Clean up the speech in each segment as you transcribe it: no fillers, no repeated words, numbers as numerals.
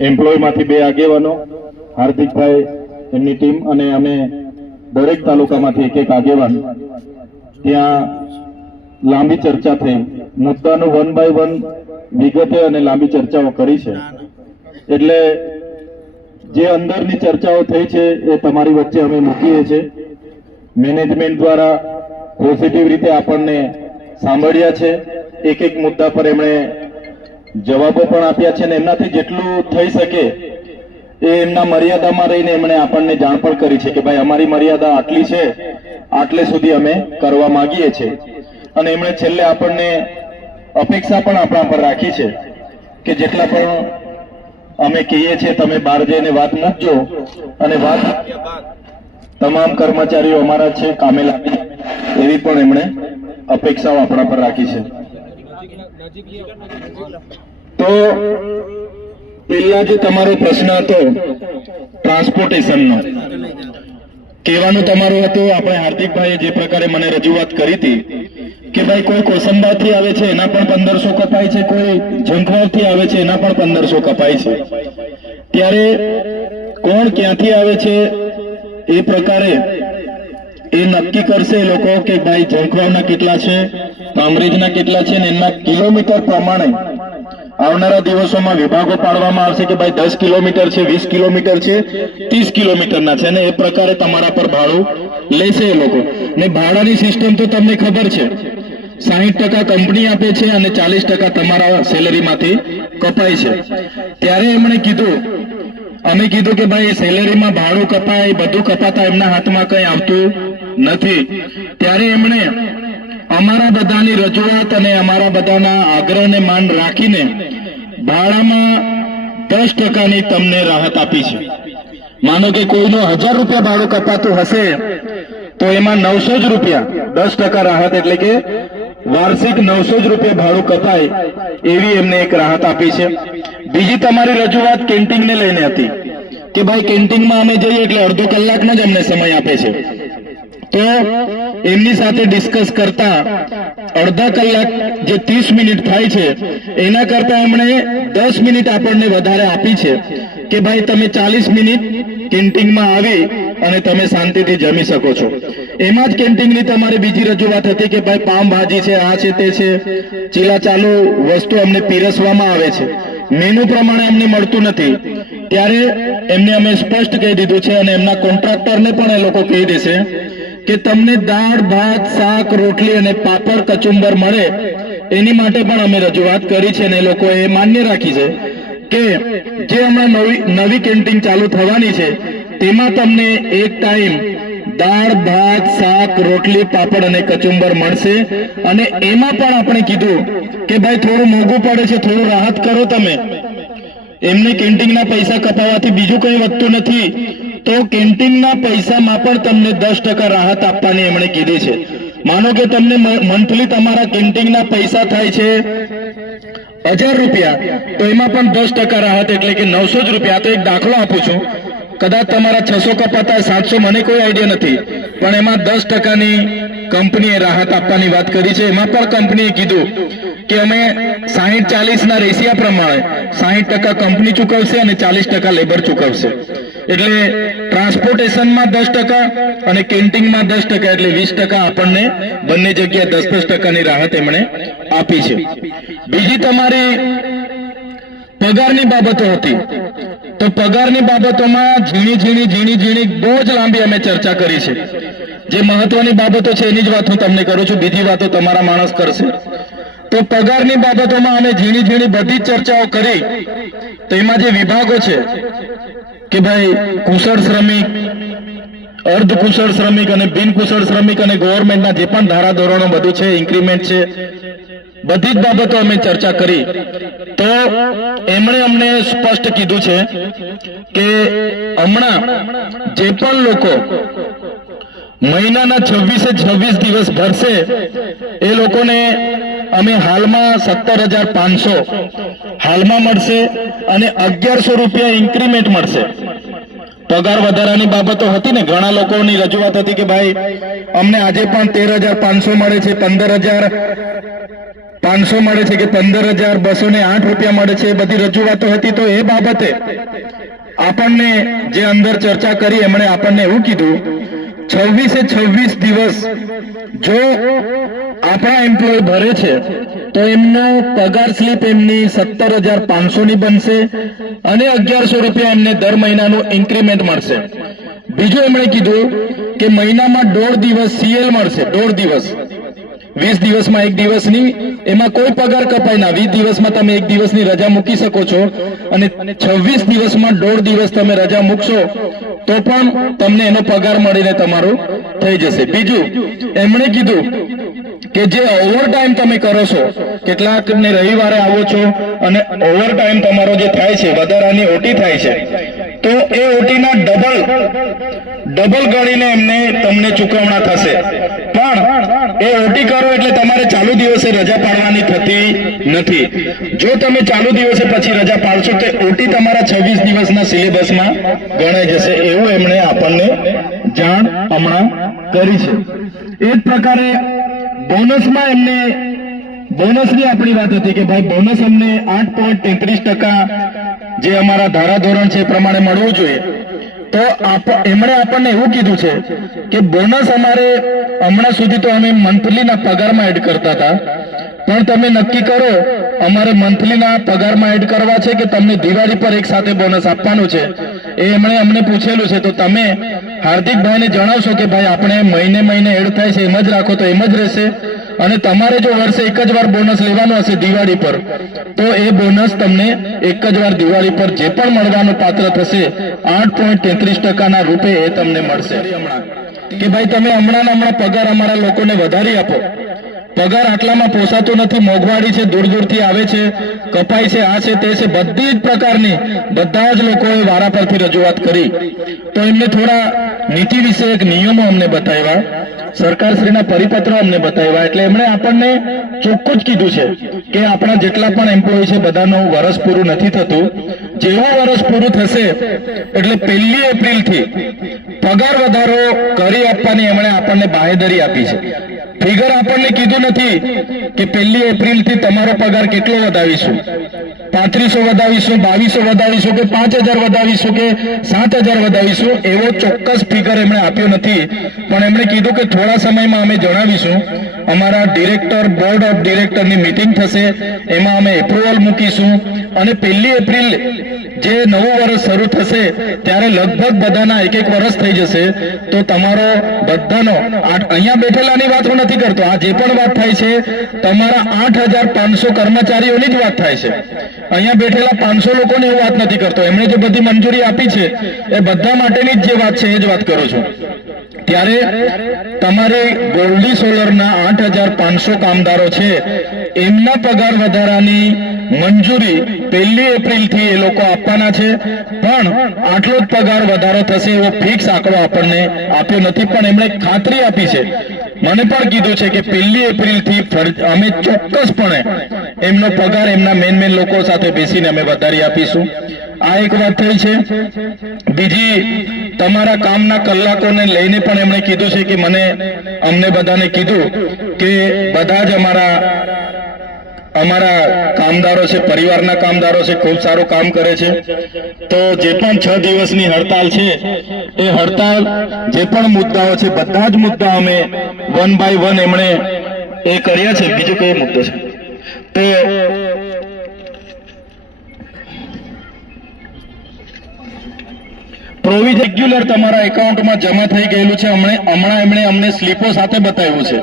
એમ્પ્લોયમાંથી 2 આગેવાનો, હાર્દિકભાઈ એમની ટીમ અને અમે દરેક તાલુકામાંથી એક આગેવાન ત્યાં લાંબી ચર્ચા થઈ, મુદ્દાનું 1 બાય 1 વિગતે અને લાંબી ચર્ચાઓ કરી છે। એટલે જે અંદરની ચર્ચાઓ થઈ છે એ તમારી વચ્ચે અમે મૂકીએ છીએ। મેનેજમેન્ટ દ્વારા પોઝિટિવ રીતે આપણને સાંભળ્યા છે, એક એક મુદ્દા પર એમણે જવાબો પણ આપ્યા છે અને એમનાથી જેટલું થઈ શકે એ એમના મર્યાદામાં રહીને એમણે આપણને જાણ પણ કરી છે કે ભાઈ અમારી મર્યાદા આટલી છે, આટલે સુધી અમે કરવા માંગીએ છીએ। અને એમણે છેલ્લે આપણને અપેક્ષા પણ આપણા પર રાખી છે કે જેટલા પણ અમે કહીએ છીએ તમે બહાર જઈને વાત મૂકજો અને વાત તમામ કર્મચારીઓ અમારા છે, કામે લાગી, એવી પણ એમણે અપેક્ષાઓ આપણા પર રાખી છે। તો પહેલા જે તમારો પ્રશ્ન હતો ટ્રાન્સપોર્ટેશનનો, કહેવાનું તમારું હતું, આપણે હાર્દિકભાઈએ જે પ્રકારે મને રજૂઆત કરી હતી કે ભાઈ કોઈ કોસંબાથી આવે છે એના પણ 1500 કપાય છે, કોઈ ઝંખવાડથી આવે છે એના પણ 1500 કપાય છે। ત્યારે કોણ ક્યાંથી આવે છે એ પ્રકારે એ નક્કી કરશે એ લોકો કે ભાઈ ઝંખવાડના કેટલા છે, કામરેજના કેટલા છે, ને એના કિલોમીટર પ્રમાણે આવનારા દિવસોમાં વિભાગો પાડવામાં આવશે કે ભાઈ 10 કિલોમીટર છે, 20 કિલોમીટર છે, 30 કિલોમીટરના છે, અને એ પ્રકારે તમારા પર ભાડું લેશે એ લોકો। ને ભાડાની સિસ્ટમ તો તમને ખબર છે, 60% કંપની આપે છે અને 40% તમારા સેલેરીમાંથી કપાય છે। ત્યારે એમણે કીધું, અમે કીધું કે ભાઈ સેલેરીમાં ભાડું કપાય, બધું કપાતા એમના હાથમાં કંઈ આવતું નથી। ત્યારે એમણે અમારા બધાની રજૂઆત અને અમારા બધાના આગ્રહને માન રાખીને ભાડામાં 10%ની તમને રાહત આપી છે। માનો કે કોઈનો 1000 રૂપિયા ભાડું કપાતું હશે તો એમાં 900 જ રૂપિયા, 10% રાહત એટલે કે વાર્ષિક 900 જ રૂપિયા ભાડું કપાય એવી એમને એક રાહત આપી છે। બીજી તમારી રજૂઆત કેન્ટીનને લઈને હતી કે ભાઈ કેન્ટીનમાં અમે જઈએ એટલે અડધો કલાકનો જ અમને સમય આપે છે, તો એમની સાથે ડિસ્કસ કરતા અડધા કલાક જે 30 મિનિટ થાય છે એના કરતા એમણે 10 મિનિટ આપણને વધારે આપી છે કે ભાઈ તમે 40 મિનિટ કેન્ટીનમાં આવી અને તમે શાંતિથી જમી શકો છો। એમાં જ કેન્ટીનની તમારી બીજી રજૂઆત હતી કે ભાઈ પાવ ભાજી છે, આ છે, તે છે, ચીલા ચાલુ વસ્તુ અમને પીરસવામાં આવે છે, મેનુ પ્રમાણે અમને મળતું નથી। ત્યારે એમને અમે સ્પષ્ટ કહી દીધું છે અને એમના કોન્ટ્રાક્ટરને પણ એ લોકો કહી દેશે કે તમને દાળ, ભાત, શાક, રોટલી અને પાપડ કચુંબર મળે એની માટે પણ અમે રજૂઆત કરી છે અને એ લોકોએ માન્ય રાખી છે કે જે હમણાં નવી કેન્ટીન ચાલુ થવાની છે તેમાં તમને એક ટાઈમ દાળ, ભાત, શાક, રોટલી, પાપડ અને કચુંબર મળશે। અને એમાં પણ આપણે કીધું કે ભાઈ થોડું મોંઘું પડે છે, થોડું રાહત કરો તમે। એમને કેન્ટીનના પૈસા કપાવવાથી બીજું કંઈ વધતું નથી, તો કેન્ટીનના પૈસામાં પણ તમને 10% રાહત આપવાની એમણે કીધી છે। માનો કે તમને મંથલી તમારા કેન્ટીનના પૈસા થાય છે 1000 રૂપિયા, તો એમાં પણ 10% રાહત એટલે કે 900 જ રૂપિયા। તો એક દાખલો આપું છું, કદાચ તમારા 600 કપાતા 700, મને કોઈ આઈડિયા નથી, પણ એમાં 10%ની કંપનીએ રાહત આપવાની વાત કરી છે। એમાં પણ કંપનીએ કીધું કે અમે 60-40ના રેશિયા પ્રમાણે 60% કંપની ચૂકવશે અને 40% લેબર ચૂકવશે। એટલે ટ્રાન્સપોર્ટેશનમાં 10% અને કેન્ટીનમાં 10% એટલે 20% આપણને બંને જગ્યાએ 10-10%ની રાહત એમણે આપી છે। બીજી તમારી પગારની બાબતો હતી, તો પગારની બાબતોમાં ઝીણી બહુ જ લાંબી અમે ચર્ચા કરી છે। જે મહત્વની બાબતો છે એની જ વાત હું તમને કરું છું, બીજી વાતો તમારા માણસ કરશે। તો પગારની બાબતોમાં અમે ઝીણી બધી ચર્ચાઓ કરી। તો એમાં જે વિભાગો છે કે ભાઈ કુશળ શ્રમિક, અર્ધ કુશળ શ્રમિક અને બિન કુશળ શ્રમિક અને ગવર્મેન્ટના જે પણ ધારાધોરણો બધું છે, ઇન્ક્રીમેન્ટ છે, બધી જ બાબતો અમે ચર્ચા કરી। તો એમણે અમને સ્પષ્ટ કીધું છે કે હમણાં જે પણ લોકો મહિનાના 26 દિવસ ભરશે એ લોકોને અમે હાલમાં 17,500 હાલમાં મળશે અને 1100 રૂપિયા ઇન્ક્રીમેન્ટ મળશે। પગાર વધારાની બાબતો હતી ને, ઘણા લોકોની રજૂઆત હતી કે ભાઈ અમને આજે પણ 13,500 મળે છે, 500 મળે છે કે 15,208 રૂપિયા મળે છે, એ બધી રજૂઆતો હતી. તો એ બાબતે આપણને જે અંદર ચર્ચા કરી એમણે આપણને એવું કીધું 26 દિવસ જો આપણા એમ્પ્લોય ભરે છે તો એમનો પગાર સ્લીપ એમની 17,500 ની બનશે અને 1,100 રૂપિયા એમને દર મહિનાનું ઇન્ક્રીમેન્ટ મળશે. બીજું એમણે કીધું કે મહિનામાં 1.5 દિવસ CL મળશે. 1.5 દિવસ 20 દિવસમાં 1 દિવસની, એમાં કોઈ પગાર કપાય ના. 20 દિવસમાં તમે 1 દિવસની રજા મૂકી શકો છો અને 26 દિવસમાં 1.5 દિવસ તમે રજા મૂકશો તો પણ તમને એનો પગાર મળીને તમારું થઈ જશે. બીજું એમણે કીધું કે જે ઓવરટાઈમ તમે કરો છો, કેટલાક ને રવિવારે આવો છો અને ઓવરટાઈમ તમારો જે થાય છે, વધારાની ઓટી થાય છે, તો એ ઓટીના ડબલ ગણીને એમને તમને ચૂકવણા થશે. પણ એ ઓટી કરો એટલે તમારે ચાલુ દિવસે રજા પાડવાની થતી નથી. જો તમે ચાલુ દિવસે પછી રજા પાડશો તો ઓટી તમારા 26 દિવસના સિલેબસમાં ગણાઈ જશે. એવું એમણે આપણને જાણ હમણાં કરી છે. એ જ પ્રકારે બોનસમાં એમને બોનસની આપણી વાત હતી કે ભાઈ બોનસ અમને 8.33% જે અમારા ધારાધોરણ છે એ પ્રમાણે મળવું જોઈએ. તો એમણે આપણને એવું કીધું છે કે બોનસ અમારે હમણાં સુધી તો અમે મંથલીના પગારમાં એડ કરતા હતા, પણ તમે નક્કી કરો અમારે મંથલીના પગારમાં એડ કરવા છે કે તમને દિવાળી પર એક સાથે બોનસ આપવાનું છે. એ એમણે અમને પૂછેલું છે. તો તમે હાર્દિકભાઈને જણાવશો કે ભાઈ આપણે મહિને એડ થાય છે એમ જ રાખો તો એમ જ રહેશે, અને તમારે જો વર્ષે એક જ વાર બોનસ લેવાનો હશે દિવાળી પર તો એ બોનસ તમને એક જ વાર દિવાળી પર જે પણ મળવાનું પાત્ર થશે 8.33% રૂપે એ તમને મળશે. કે ભાઈ તમે હમણાં પગાર અમારા લોકોને વધારી આપો. પગાર આટલામાં પોસાતો નથી, મોંઘવારી છે, દૂર દૂરથી આવે છે, કપાઈ છે, આ છે, તે છે, બધી જ પ્રકારની બધા જ લોકોએ વારા પરથી રજૂઆત કરી. તો એમને થોડા નીતિ વિષયક નિયમો અમને બતાવ્યા, સરકારશ્રીના પરિપત્રો અમને બતાવ્યા. એટલે એમણે આપણને ચોખ્ખું જ કીધું છે કે આપણા જેટલા પણ એમ્પ્લોય છે બધાનું વર્ષ પૂરું નથી થતું. જેવું વર્ષ પૂરું થશે એટલે 1 એપ્રિલથી પગાર વધારો કરી આપવાની એમણે આપણને બાંહેધરી આપી છે. ફિગર આપણને કીધું નથી કે 1 એપ્રિલથી તમારો પગાર કેટલો વધાવીશું, 3500 વધાવીશું, 2200 વધાવીશું કે 5000 વધાવીશું કે 7000 વધાવીશું, એવો ચોક્કસ ફિગર એમણે આપ્યો નથી. પણ એમણે કીધું કે થોડા સમયમાં અમે જણાવીશું. અમારા ડિરેક્ટર બોર્ડ ઓફ ડિરેક્ટરની મીટિંગ થશે, એમાં અમે એપ્રુવલ મૂકીશું અને 1 એપ્રિલ જે નવું વર્ષ શરૂ થશે ત્યારે લગભગ બધાના 1 વર્ષ થઈ જશે. તો તમારો બધાનો અહીંયા બેઠેલાની વાત હું નથી કરતો, આ જે પણ વાત થાય છે તમારા 8500 કર્મચારીઓની જ વાત થાય છે. અહીંયા બેઠેલા 500 લોકોને એવું વાત નથી કરતો. એમણે જે બધી મંજૂરી આપી છે એ બધા માટેની જ જે વાત છે એ જ વાત કરું છું. ત્યારે તમારે ગોલ્ડી સોલરના 8500 કામદારો છે એમના પગાર વધારાની મંજૂરી 1 એપ્રિલથી એ લોકો આપવાના છે. પણ આટલો જ પગાર વધારો થશે એવો ફિક્સ આંકડો આપણને આપ્યો નથી, પણ એમણે ખાતરી આપી છે, મને પણ કીધું છે કે 1 એપ્રિલથી અમે ચોક્કસપણે એમનો પગાર એમના મેન લોકો સાથે બેસીને અમે વધારી આપીશું. આ એક વાત થઈ છે. બીજી તમારા કામના કલાકોને લઈને પણ એમણે કીધું છે કે અમને બધાને કીધું કે બધા જ અમારા કામદારો છે, પરિવારના કામદારો છે, ખૂબ સારું કામ કરે છે. તો જે પણ 6 દિવસની હડતાલ છે એ હડતાલ જે પણ મુદ્દાઓ છે બધા જ મુદ્દા અમે 1 by 1 એમણે એ કર્યા છે. બીજો કયો મુદ્દો છે તો પ્રોવિઝન રેગ્યુલર તમારા એકાઉન્ટમાં જમા થઈ ગયેલું છે. હમણાં એમણે અમને સ્લીપો સાથે બતાવ્યું છે.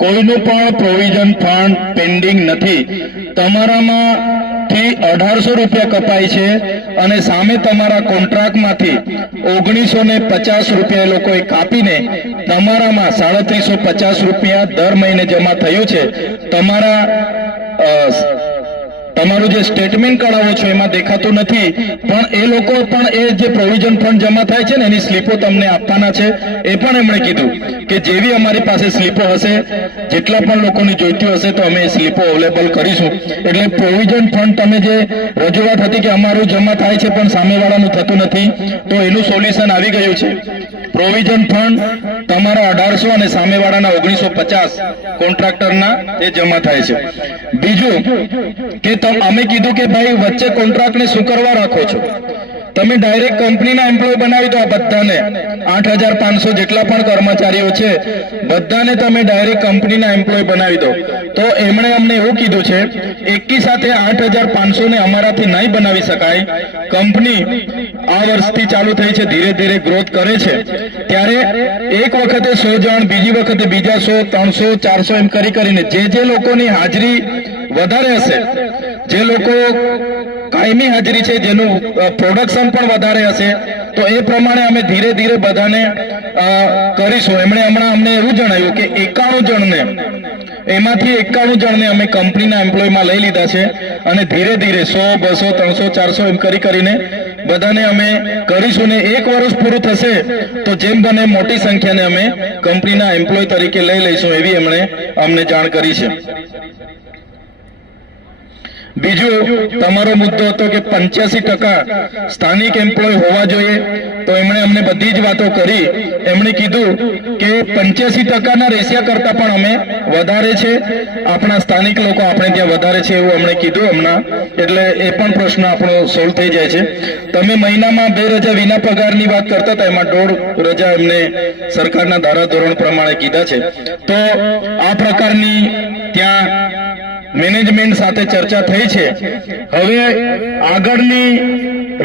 કોઈનું પણ પ્રોવિઝન ફંડ પેન્ડિંગ નથી. તમારામાંથી 1800 રૂપિયા કપાય છે અને સામે તમારા કોન્ટ્રાક્ટમાંથી 1950 રૂપિયા એ લોકોએ કાપીને તમારામાં 3750 રૂપિયા દર મહિને જમા થયું છે. તમારા તમારું જે સ્ટેટમેન્ટ કઢાવો છો એમાં દેખાતું નથી, પણ એ લોકો પણ એ જે પ્રોવિઝન ફંડ જમા થાય છે ને એની સ્લીપો તમને આપવાના છે. એ પણ એમણે કીધું કે જેવી અમારી પાસે સ્લીપો હશે, જેટલા પણ લોકોની જોઈતી હશે તો અમે એ સ્લીપો અવેલેબલ કરીશું. એટલે પ્રોવિઝન ફંડ તમે જે રજૂઆત હતી કે અમારું જમા થાય છે પણ સામેવાળાનું થતું નથી, તો એનું સોલ્યુશન આવી ગયું છે. પ્રોવિઝન ફંડ તમારા 1800 અને સામેવાળાના 1950 કોન્ટ્રાક્ટરના એ જમા થાય છે. બીજું કે અમે કીધું કે ભાઈ વચ્ચે કોન્ટ્રાક્ટને શું કરવા રાખો છો? તમે ડાયરેક્ટ કંપનીના એમ્પ્લોય બનાવી દો. આ બધાને 8500 જેટલા પણ કર્મચારીઓ છે બધાને તમે ડાયરેક્ટ કંપનીના એમ્પ્લોય બનાવી દો. તો એમણે અમને એવું કીધું છે એકી સાથે 8500 ને અમારાથી નહીં બનાવી શકાય. કંપની આ વર્ષથી ચાલુ થઈ છે, ધીરે ધીરે ગ્રોથ કરે છે, ત્યારે એક વખતે 100 જણ, બીજી વખતે બીજા 100, 300, 400 એમ કરીને જે લોકોની હાજરી વધારે હશે, જે લોકો કાયમી હાજરી છે, જેનું પ્રોડક્શન પણ વધારે હશે, તો એ પ્રમાણે અમે ધીરે ધીરે બધાને કરીશું. એમણે હમણાં અમને એવું જણાવ્યું કે 91 જણને, એમાંથી 91 જણને અમે કંપનીના એમ્પ્લોયમાં લઈ લીધા છે અને ધીરે ધીરે 100, 200, 300, 400 એમ કરીને બધાને અમે કરીશું. ને 1 વર્ષ પૂરું થશે તો જેમ બને મોટી સંખ્યાને અમે કંપનીના એમ્પ્લોય તરીકે લઈ લઈશું, એવી એમણે અમને જાણ કરી છે. બીજું તમારો મુદ્દો હતો કે 85% સ્થાનિક એમ્પ્લોય હોવા જોઈએ, તો એમણે અમને બધી જ વાતો કરી. એમણે કીધું કે 85%ના રેશિયા કરતા પણ અમે વધારે છે, આપણા સ્થાનિક લોકો આપણે ત્યાં વધારે છે એવું અમને કીધું હમણાં. એટલે એ પણ પ્રશ્ન આપણો સોલ્વ થઈ જાય છે. તમે મહિનામાં 2 રજા વિના પગારની વાત કરતા હતા, એમાં 1.5 રજા એમને સરકારના ધારાધોરણ પ્રમાણે કીધા છે. તો આ પ્રકારની ત્યાં મેનેજમેન્ટ સાથે ચર્ચા થઈ છે. હવે આગળની